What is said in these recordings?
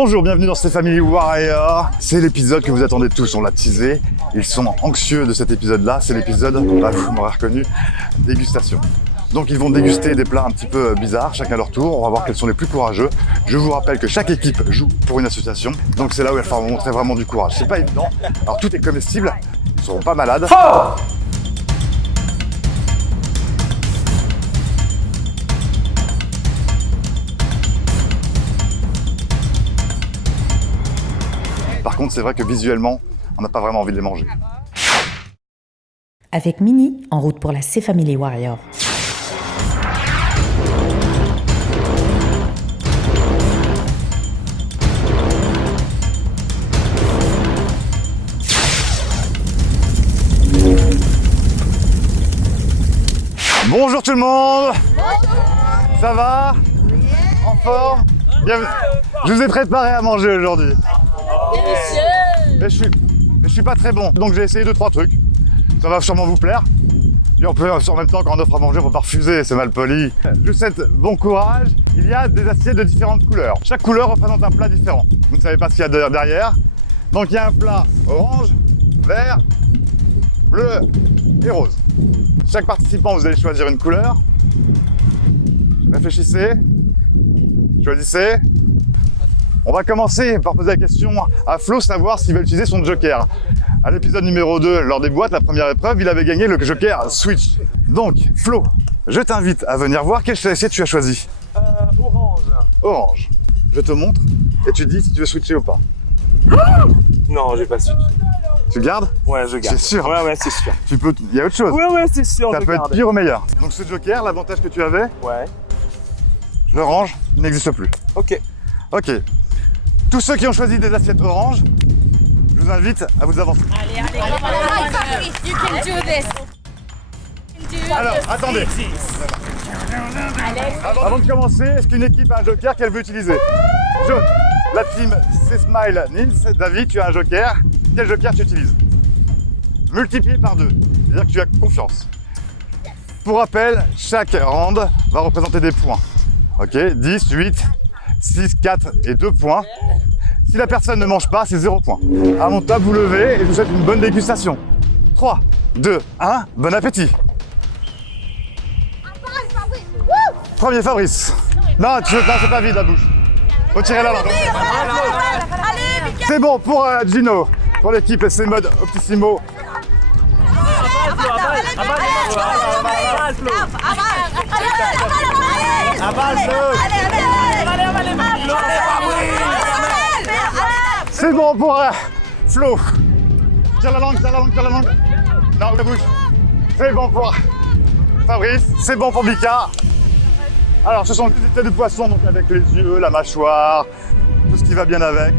Bonjour, bienvenue dans ces Family Warrior. C'est l'épisode que vous attendez tous, on l'a teasé. Ils sont anxieux de cet épisode-là. C'est l'épisode, vous m'aurez reconnu, dégustation. Donc ils vont déguster des plats un petit peu bizarres, chacun à leur tour. On va voir quels sont les plus courageux. Je vous rappelle que chaque équipe joue pour une association. Donc c'est là où il va falloir montrer vraiment du courage. C'est pas évident. Alors tout est comestible. Ils ne seront pas malades. Fort! Par contre, c'est vrai que visuellement, on n'a pas vraiment envie de les manger. Avec Mini, en route pour la C Family Warrior. Bonjour tout le monde. Ça va? En forme? Je vous ai préparé à manger aujourd'hui. Mais je suis pas très bon, donc j'ai essayé 2-3 trucs. Ça va sûrement vous plaire. Et on peut en même temps quand on offre à manger, on peut pas refuser, c'est mal poli. Je vous souhaite bon courage. Il y a des assiettes de différentes couleurs. Chaque couleur représente un plat différent. Vous ne savez pas ce qu'il y a derrière. Donc il y a un plat orange, vert, bleu et rose. Chaque participant, vous allez choisir une couleur. Réfléchissez. Choisissez. On va commencer par poser la question à Flo, savoir s'il va utiliser son joker. À l'épisode numéro 2, lors des boîtes, la première épreuve, il avait gagné le joker Switch. Donc, Flo, je t'invite à venir voir quelle assiette tu as choisi. Orange. Orange. Je te montre et tu dis si tu veux switcher ou pas. Non, j'ai pas su. Tu gardes? Ouais, je garde. C'est sûr. Ouais, c'est sûr. Il y a autre chose. Ouais, c'est sûr. Ça je peut garde. être pire ou meilleur. Donc ce joker, l'avantage que tu avais, Ouais. je le range, il n'existe plus. Ok. Ok. Tous ceux qui ont choisi des assiettes orange, je vous invite à vous avancer. Allez, Fabrice, you can do this. You can do Alors, this. attendez. Avant de commencer, est-ce qu'une équipe a un joker qu'elle veut utiliser? Jaune, la team c'est Smile Nils. David, tu as un joker. Quel joker tu utilises? Multiplié par 2. C'est-à-dire que tu as confiance. Pour rappel, chaque round va représenter des points. Ok, 10, 8, 6, 4 et 2 points. Si la personne ne mange pas, c'est 0 points. À mon top, vous levez et je vous souhaite une bonne dégustation. 3, 2, 1, bon appétit. Premier Fabrice. Non, c'est pas vide la bouche. Retirez la langue. C'est bon pour Gino, pour l'équipe SC Mode Optissimo. C'est bon pour Flo. Tiens la langue. Non, la bouche. C'est bon pour Fabrice. C'est bon pour Bika. Alors, ce sont des têtes de poisson, donc avec les yeux, la mâchoire, tout ce qui va bien avec.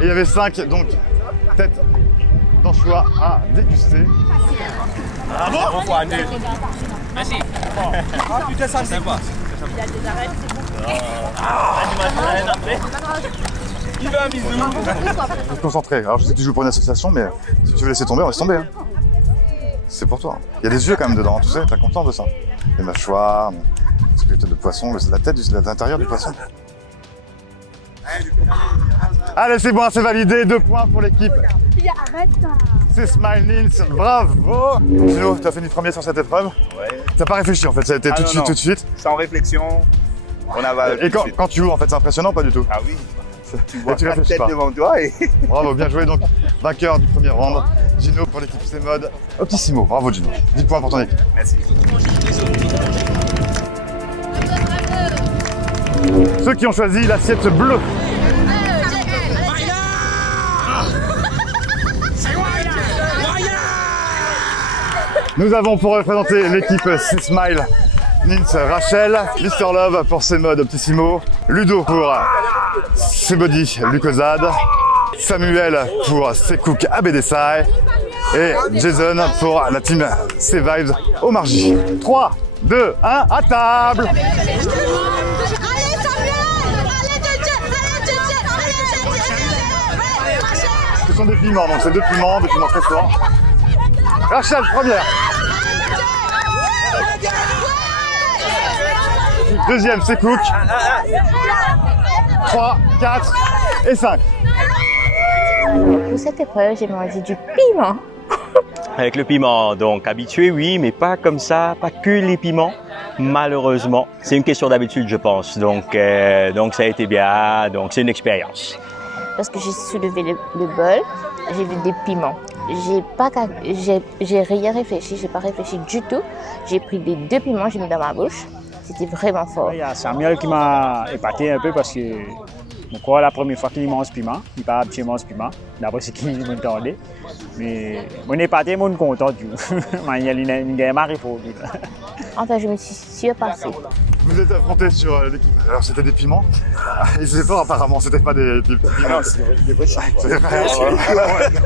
Et il y avait 5 donc têtes d'anchois à déguster. Ah bon? Merci. Ah putain, ça me sympa. Il a des arêtes, c'est bon. Il veut un bisou. Faut se concentrer. Alors, je sais que tu joues pour une association, mais si tu veux laisser tomber, on laisse tomber. Hein. C'est pour toi. Il y a des yeux quand même dedans, tu sais, t'es content de ça. Les mâchoires, les têtes de poisson, la tête, l'intérieur du poisson. Allez, c'est bon, c'est validé. 2 points pour l'équipe. Arrête ça. C'est Smile Nils, bravo. Gino, tu as fini premier sur cette épreuve. Ouais. T'as pas réfléchi en fait, ça a été Ah, tout de suite. Sans réflexion, on avale. Et quand tu ouvres, en fait, c'est impressionnant, pas du tout. Ah oui, tu Et vois tu ta réfléchis tête pas. devant toi et... Bravo, bien joué. Donc, vainqueur du premier round. Gino pour l'équipe C-Mode Optissimo. Bravo Gino. 10 points pour ton équipe. Merci. Ceux qui ont choisi l'assiette bleue. Nous avons pour représenter l'équipe C-Smile Nils Rachel, Mr Love pour C-Mode Optissimo, Ludo pour C-Body Lucozade, Samuel pour C-Cook ABDSI et Jason pour la team C-Vibes au Margie. 3, 2, 1, à table! Ce sont des piments, donc c'est 2 piments très forts. Rachel, première. Deuxième, c'est Cook. 3, 4, et 5. Pour cette épreuve, j'ai mangé du piment. Avec le piment, donc habitué, oui, mais pas comme ça, pas que les piments, malheureusement. C'est une question d'habitude, je pense. Donc ça a été bien, donc c'est une expérience. Parce que j'ai soulevé le bol, j'ai vu des piments. J'ai rien réfléchi, j'ai pas réfléchi du tout. J'ai pris les 2 piments, j'ai mis dans ma bouche. C'était vraiment fort. Il y a Samuel qui m'a épaté un peu parce que mon corps, la première fois qu'il mange piment, il n'a pas habitué à manger piment. D'abord, c'est qu'il m'entendait. Mais mon épaté, mon content. Il y a une guerre il faut. Enfin, je me suis surpassée. Vous êtes affrontés sur l'équipe. Alors c'était des piments. Ils étaient forts apparemment, c'était pas des petits piments. C'est des vrais chiens. C'était pas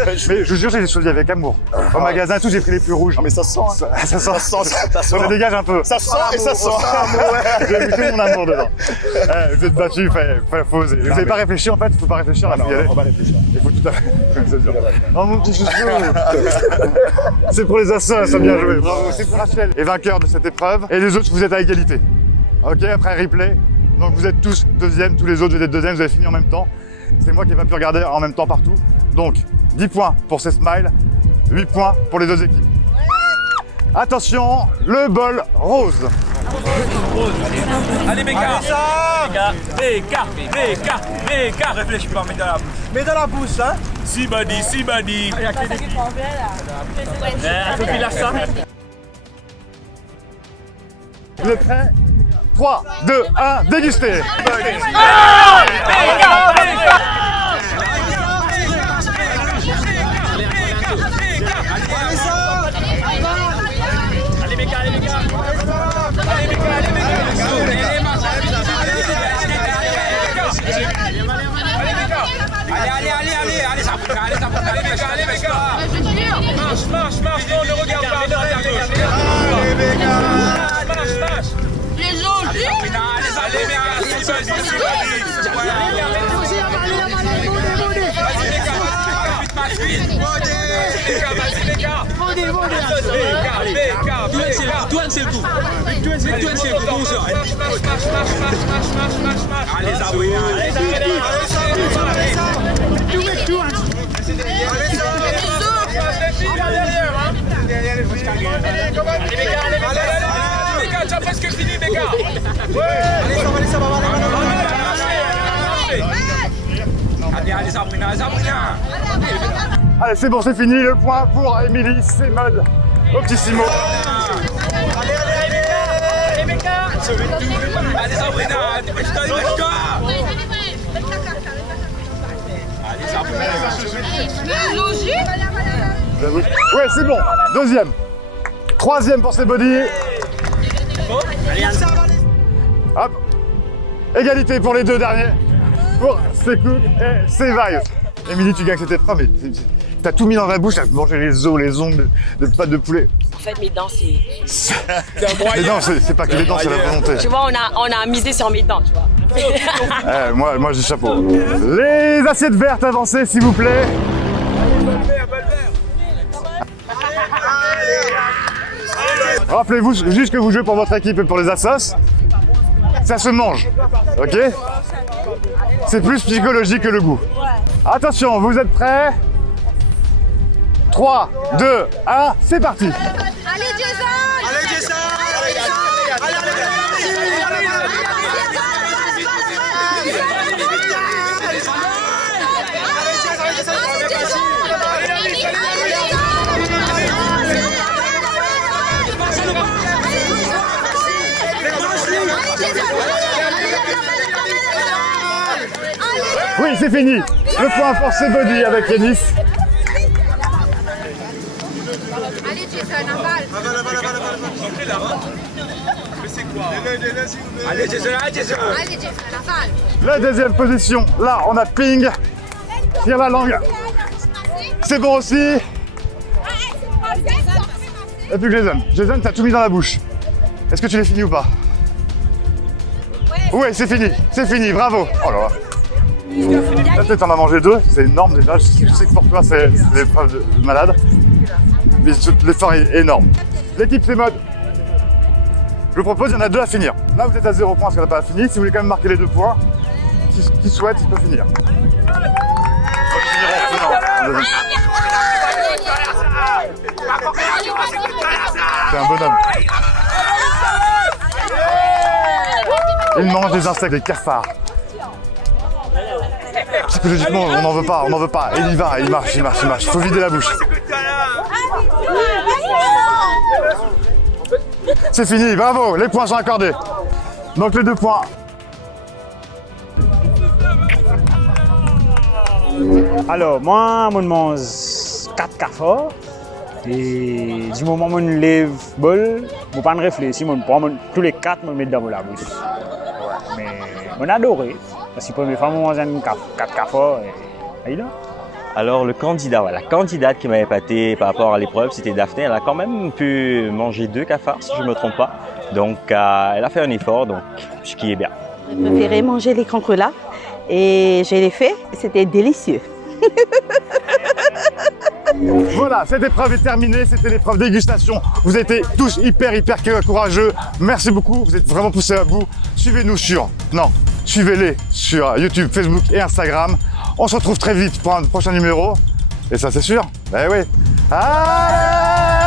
Mais je vous jure, j'ai choisi avec amour. Au magasin et tout, j'ai pris les plus rouges. Non mais ça sent. Hein. Ça sent. Ça me dégage un peu. Ça sent et ça sent. J'ai mis tout mon amour dedans. Vous êtes battus, faut oser. Vous n'avez pas réfléchi en fait, il ne faut pas réfléchir. Non, on va réfléchir. Il faut tout à fait. Oh mon petit chouchou. C'est pour les assos, ça a bien joué. Bravo, c'est pour Rachel. Et vainqueur de cette épreuve. Et les autres, vous êtes à égalité. Ok, après replay. Donc vous êtes tous deuxième, tous les autres vous êtes deuxième, vous avez fini en même temps. C'est moi qui n'ai pas pu regarder en même temps partout. Donc 10 points pour ces smiles, 8 points pour les 2 équipes. Attention, le bol rose. Allez, Becca. Becca. Réfléchis pas, mets dans la bouche. Mets dans la bouche, hein. Si, badi. Vous êtes prêts? 3, 2, 1, dégustez. Marche, non, ne regarde pas. Marche. Les autres. Victoire, c'est le coup. Bonjour. Allez, Sabrina. Allez, tu as presque fini, Becca. Ça va. Allez, Sabrina. Allez, c'est bon, c'est fini. Le point pour Émilie, c'est mode Optissimo. Allez, Becca. Allez, Sabrina, dépêche-toi. Allez, Sabrina. Ouais, c'est bon. Deuxième. Troisième pour ces bodies. Hop. Égalité pour les 2 derniers. Pour C-Cook et C-Vive. Émilie, tu gagnes cette épreuve, mais t'as tout mis dans la bouche, t'as mangé les os, les ongles de pâte de poulet. En fait, mes dents, c'est... Les dents, c'est pas que les dents, c'est la volonté. Tu vois, on a misé sur mes dents, tu vois. Moi, je dis chapeau. Les assiettes vertes, avancez, s'il vous plaît. Rappelez-vous juste que vous jouez pour votre équipe et pour les assos. Ça se mange, ok? C'est plus psychologique que le goût. Attention, vous êtes prêts? 3, 2, 1, c'est parti! Allez, Jason. Oui, c'est fini. Le point pour C-Body avec Yanis. Allez, Jason, avale. Mais c'est quoi? Allez, Jason. Avale. La deuxième position, là, on a Ping. Tire la langue. C'est bon aussi. Et puis Jason. Jason, t'as tout mis dans la bouche. Est-ce que tu l'as fini ou pas? Ouais, c'est fini, bravo. Oh là là. La tête, t'en as mangé 2, c'est énorme déjà. Je sais que pour toi, c'est l'épreuve de malade. Mais l'effort est énorme. L'équipe, c'est mode. Je vous propose, il y en a 2 à finir. Là, vous êtes à 0 points parce qu'elle n'a pas fini. Si vous voulez quand même marquer les 2 points, qui souhaite, il peut finir. C'est un bonhomme. Il mange des insectes, des cafards. Psychologiquement, on n'en veut pas, on n'en veut pas. Et il y va, il marche. Il faut vider la bouche. C'est fini, bravo, les points sont accordés. Donc les 2 points. Alors, moi, je mange 4 cafards. Et du moment où je lève le bol, je ne pas réfléchir, je prends tous les 4 et je mets dans la bouche. Mais je adore. Parce que la première fois, je mange 4 cafards. Et là. Alors le candidat, la candidate qui m'a épaté par rapport à l'épreuve, c'était Daphné. Elle a quand même pu manger 2 cafards, si je ne me trompe pas. Donc elle a fait un effort, donc ce qui est bien. J'ai préféré manger les cancrelats et je l'ai fait, c'était délicieux. Voilà, cette épreuve est terminée, c'était l'épreuve dégustation. Vous avez été tous hyper courageux. Merci beaucoup, vous êtes vraiment poussés à bout. Suivez-nous suivez-les sur YouTube, Facebook et Instagram. On se retrouve très vite pour un prochain numéro. Et ça, c'est sûr. Ben oui. Allez!